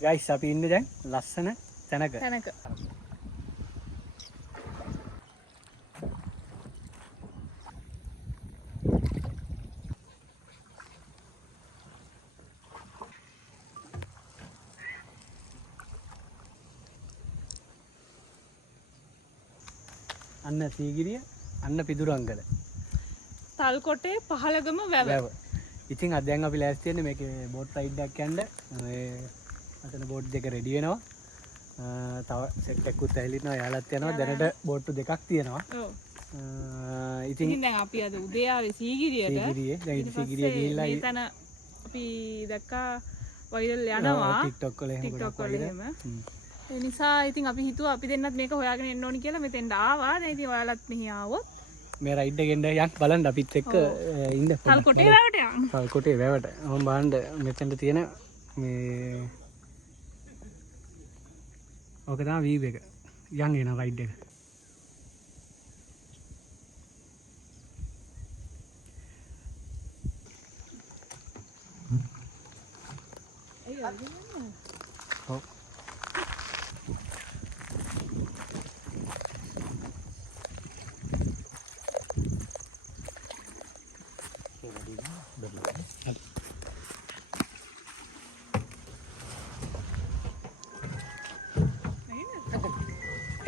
Guys අපි ඉන්නේ දැන් ලස්සන තැනක. අන්න සීගිරිය අන්න පිදුරංගල. තල්කොටේ පහළගම වැව. ඉතින් අද දැන් අපි ලෑස්ති වෙන්නේ මේකේ බෝට් රයිඩ් එකක් යන්න. මේ අතන බෝට් දෙක රෙඩි වෙනවා. තව සෙට් එකකුත් ඇවිල්ලා යාලත් යනවා. දැනට බෝට්ටු දෙකක් තියෙනවා. ඔව්. ඉතින් දැන් අපි අද උදේ ආවේ සීගිරියට. දැන් සීගිරිය ගිහිල්ලා මෙතන අපි දැක්කා වයිරල් යනවා TikTok වල එහෙම. ඒ නිසා ඉතින් අපි හිතුවා අපි දෙන්නත් මේක හොයාගෙන එන්න ඕනි කියලා මෙතෙන්ට ආවා. දැන් ඉතින් ඔයාලත් මෙහි ආවොත් මේ රයිඩ් එකෙන් යන්න බලන්න අපිත් එක්ක ඉන්න. තල්කොටේ වැවට යන්න. තල්කොටේ වැවට. මම බලන්න මෙතෙන්ට තියෙන මේ ඔක තමයි වීව් එක. යන් එන රයිඩ් එක. ඔව්.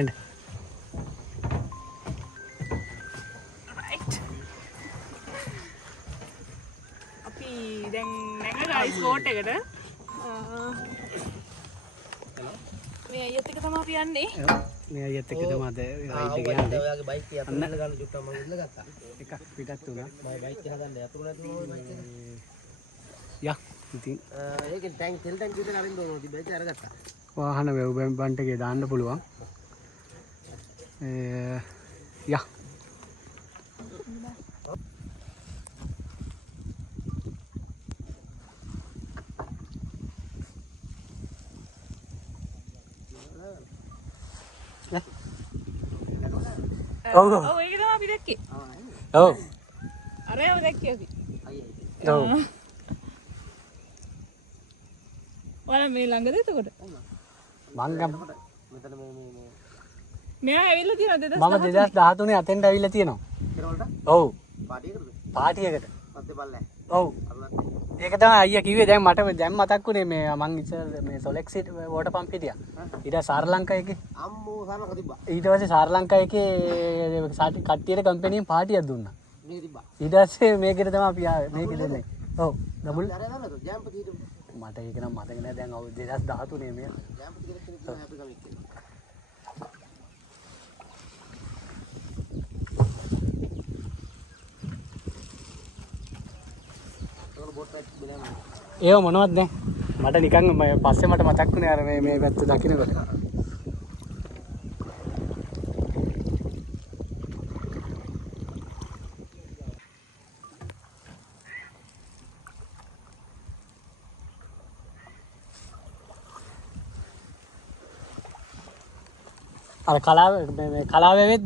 එන්න. අපි දැන් නැගලා අයිස් බෝට් එකට. මේ අයියත් එක තමයි අපි යන්නේ. මේ අයියත් එක්ක තමයි අද රයිඩ් එක යන්නේ. ඔයාගේ බයික් එක අතුරු නෙල ගන්න චුට්ටක් මම ඉල්ල ගත්තා. එකක් පිටත් වුණා. මම බයික් එක හදන්න අතුරු නැතුව ওই බයික් එක. යා ඉතින් ඒකෙන් ටැංක් තෙල් ටැංක් විතර අරින්න ඕන තිබ්බයි අරගත්තා. වාහන වෙව් බන්ට් එකේ දාන්න පුළුවන්. යා ඔව් ඒක තමයි අපි දැක්කේ. ඔව් අරයව දැක්කේ අපි. ඔව් ඔයාලා මේ ළඟද එතකොට? මං මෙතන මේ මෙයා ඇවිල්ලා තියෙනවද 2013 අතෙන්ට ඇවිල්ලා තියෙනවා. කෙරවලට ඔව් පාටියකටද? පාටියකට. පස්සේ බල්ලෑ. ඔව් ඒක තමයි අයියා කිව්වේ. දැන් මට දැන් මතක් වුණේ මේ මං ඉස්සර මේ සොලෙක්ස් වෝටර් පම්ප් හිටියා. ඊට ශ්‍රී ලංකා එකේ අම්මෝ සාරක තිබ්බා. ඊට පස්සේ ශ්‍රී ලංකා එකේ කට්ටියට කම්පැනියෙන් පාටියක් දුන්නා. මේක තිබ්බා. ඊට පස්සේ මේකට තමයි අපි ආවේ. මේක දෙන්නේ. ඔව් ඩබල් අර නේද? ජෑම්පති හිටු. මට ඒක නම් මතක නෑ. දැන් අවුරුදු 2013 මේ. ජෑම්පති කියලා කෙනෙක් තමයි අපි ගම එක්කේ. ඒක බෝට් රයිඩ් බලන්න. ඒව මොනවද දැන්? මට නිකන් පස්සේ මට මතක් වුණේ අර මේ පැත්ත දකින්නකොට. අර කලාව මේ කලාවෙත්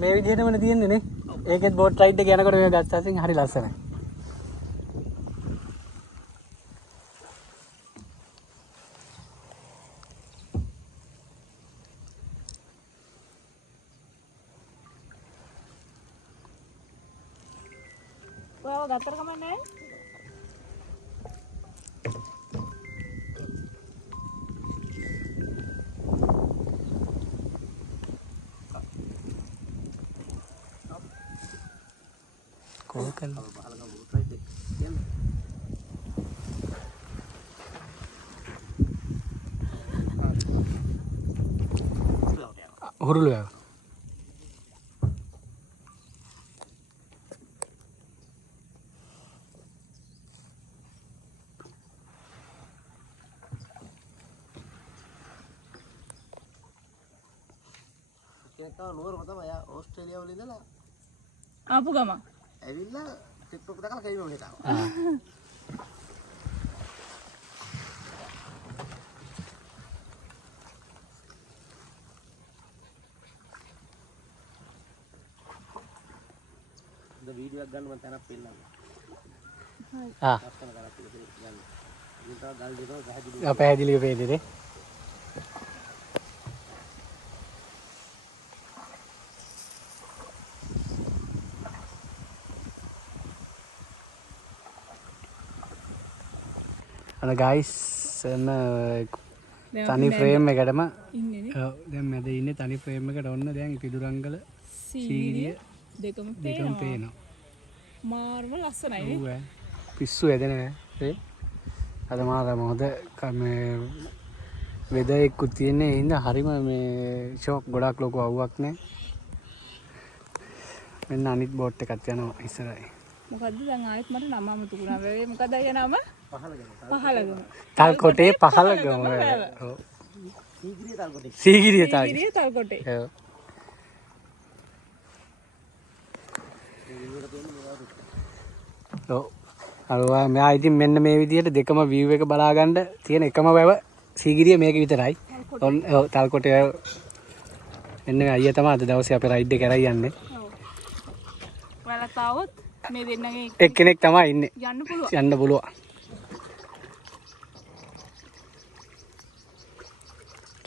මේ විදිහටමනේ තියෙන්නේ නේ. ඒකෙත් බෝට් රයිඩ් එක යනකොට මේ ගස්තාසින් හරි ලස්සනයි. ඔයාව ගත්තර කමක් නැහැ. කොහොකල් හුරුළු වැව. කෙනෙක් තව නුවරම තමයි. යා ඕස්ට්‍රේලියාව වල ඉඳලා ආපු ගම. ඇවිල්ලා TikTok දාලා කයිම මෙහෙට ආවා. ද වීඩියෝ එකක් ගන්න මම තැනක් පෙන්නන්න. ආ ලස්සන කරක් ඉතින් ගන්න. පැහැදිලිව පේදේ අන ගයිස් තනි ෆ්‍රේම් එකටම දැන් මැද ඉන්නේ තනි ෆ්‍රේම් එකට ඔන්න දැන් පිදුරංගල සීගිරිය දෙකම පේනවා මාර්ම ලස්සනයි පිස්සු ඇදෙන අද මාර මොහොද වෙද එක්කුත් තියෙන්නේ ඉන්න හරිම මේ ෂෝක් ගොඩක් ලොකු අවුවක් නෑ මෙන්න අනිත් බෝට් එකත් යනවා ඉස්සරයි මොකද්ද දැන් ආයෙත් මට නම අමතුකුණා වෙයි මොකද අය නම පහලගම තල්කොටේ පහලගම සීගිරිය තල්කොටේ අරවා මෙයා ඉතින් මෙන්න මේ විදිහට දෙකම view එක බලා ගන්න තියෙන එකම වැව සීගිරිය මේක විතරයි. ඔව් තල්කොටේ එන්න අයියා තමයි අද දවසේ අපේ රයිඩ් එක කරයි යන්නේ. ඔව්. ඔයාලා තාවොත් මේ දෙන්නගේ එක්කෙනෙක් තමයි ඉන්නේ. යන්න පුළුවන්.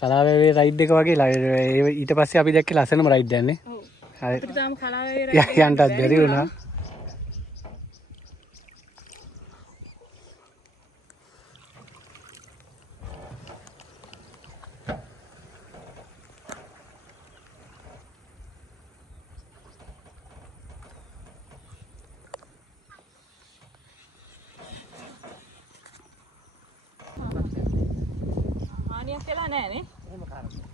කලාවේ රයිඩ් එක වගේ ඊට පස්සේ අපි දැක්කේ ලස්සනම රයිඩ් යන්නේ. ඔව්. අපිට තාම කලාවේ යන්නත් බැරි වුණා. හානියක් වෙලා නැහැ නේ. එහෙම කාරණා.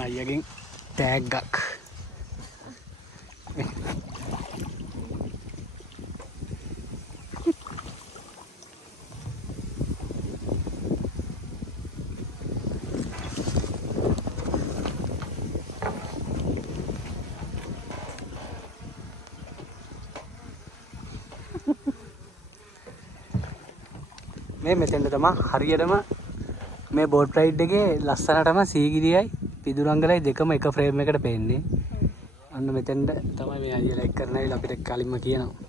නයියගෙන් ටැග්ගක් මේ මෙතෙන්ට තමයි හරියටම මේ බෝට් රයිඩ් එකේ ලස්සනටම සීගිරියයි පිදුරංගලයි දෙකම එක ෆ්‍රේම් එකට පේන්නේ. අන්න මෙතෙන්ට තමයි මේ අයියා ලයික් කරනයි අපිට කලින්ම කියනවා.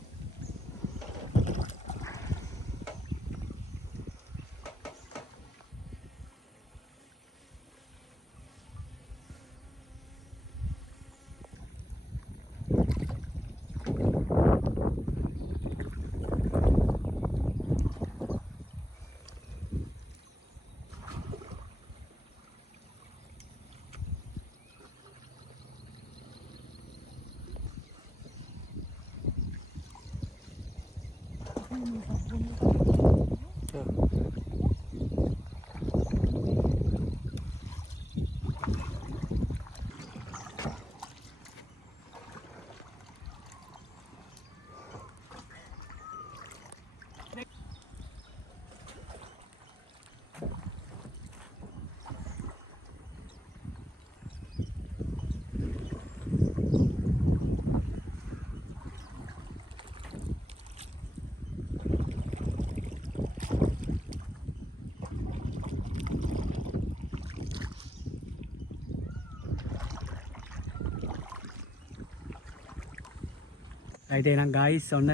රයිට් එහෙනම් ගයිස් ඔන්න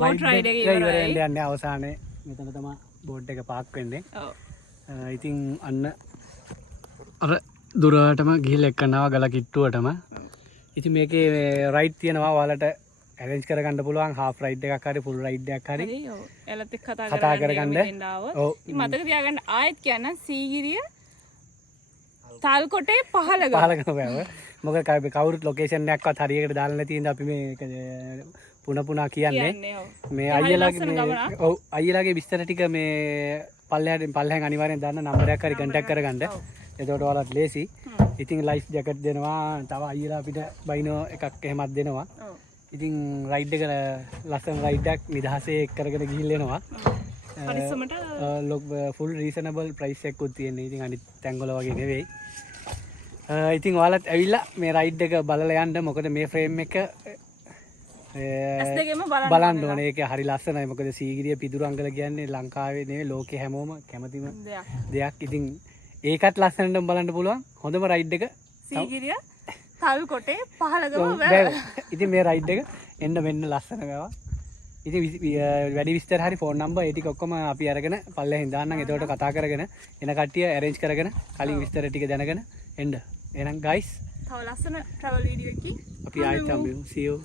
බෝට් රයිඩ් එක ඉවරයි. යන්නේ අවසානයේ මෙතන තමයි බෝට් එක පාක් වෙන්නේ. ඔව්. ඉතින් අන්න අර දුරටම ගිහිල්ලා එක්කනවා ගල කිට්ටුවටම. ඉතින් මේකේ රයිඩ් තියෙනවා ඔයාලට ඇරේන්ජ් කරගන්න පුළුවන් half ride එකක් හරි full ride එකක් හරි. හරි ඔව්. එයාලත් එක්ක කතා කතා කරගන්න කරගන්න. මෙතෙන්ට ආවොත්. ඔව්. ඉතින් මතක තියාගන්න ආයෙත් කියන්න සීගිරිය තල්කොටේ 15 ගම. 15 ගම බෑව. මොකද කවුරුත් ලොකේෂන් එකක්වත් හරියකට දාලා නැති ඉඳ අපි මේක පුනා කියන්නේ. කියන්නේ ඔව්. මේ හරි අයියලාගේ ලස්සන මේ ගමනක්. ඔව් අයියලාගේ විස්තර ටික මේ පල්ලෙහාන් අනිවාර්යෙන් දාන්න නම්බරයක් හරි කන්ටැක්ට් කරගන්න. එතකොට ඔයාලට ලේසි. ඉතින් ලයිෆ් ජැකට් දෙනවා. තව අයියලා අපිට බයිනෝ එකක් එහෙමත් දෙනවා. ඔව්. ඉතින් රයිඩ් එක ලස්සන රයිඩ් එකක් නිදහසේ එක් කරගෙන ගිහිල්ලා එනවා. පරිස්සමට ෆුල් රීසනබල් ප්‍රයිස් එකකුත් තියෙනවා. ඉතින් අනිත් තැන්වල වගේ නෙවෙයි. ඉතින් ඔයාලත් ඇවිල්ලා මේ රයිඩ් එක බලලා යන්න. මොකද මේ ෆ්‍රේම් එක ඇස් දෙකෙන්ම බලන්න ඕනේ. ඒක හරි ලස්සනයි. මොකද සීගිරිය පිදුරංගල කියන්නේ ලංකාවේ නෙවෙයි ලෝකේ හැමෝම කැමතිම දෙයක්. ඉතින් ඒකත් ලස්සනට බලන්න පුළුවන්. හොඳම රයිඩ් එක සීගිරිය තල්කොටේ 15 ගම වැව. ඉතින් මේ රයිඩ් එක එන්න මෙන්න ලස්සන වැව. ඉතින් වැඩි විස්තර හරි ෆෝන් නම්බර් ඒ ටික ඔක්කොම අපි අරගෙන පල්ලෙහින් දාන්නම්. එතකොට කතා කරගෙන එන කට්ටිය ඇරේන්ජ් කරගෙන කලින් විස්තර ටික දැනගෙන එන්න. එහෙනම් guys තව ලස්සන travel video එකකින් අපි ආයෙත් හම්බෙමු. see you.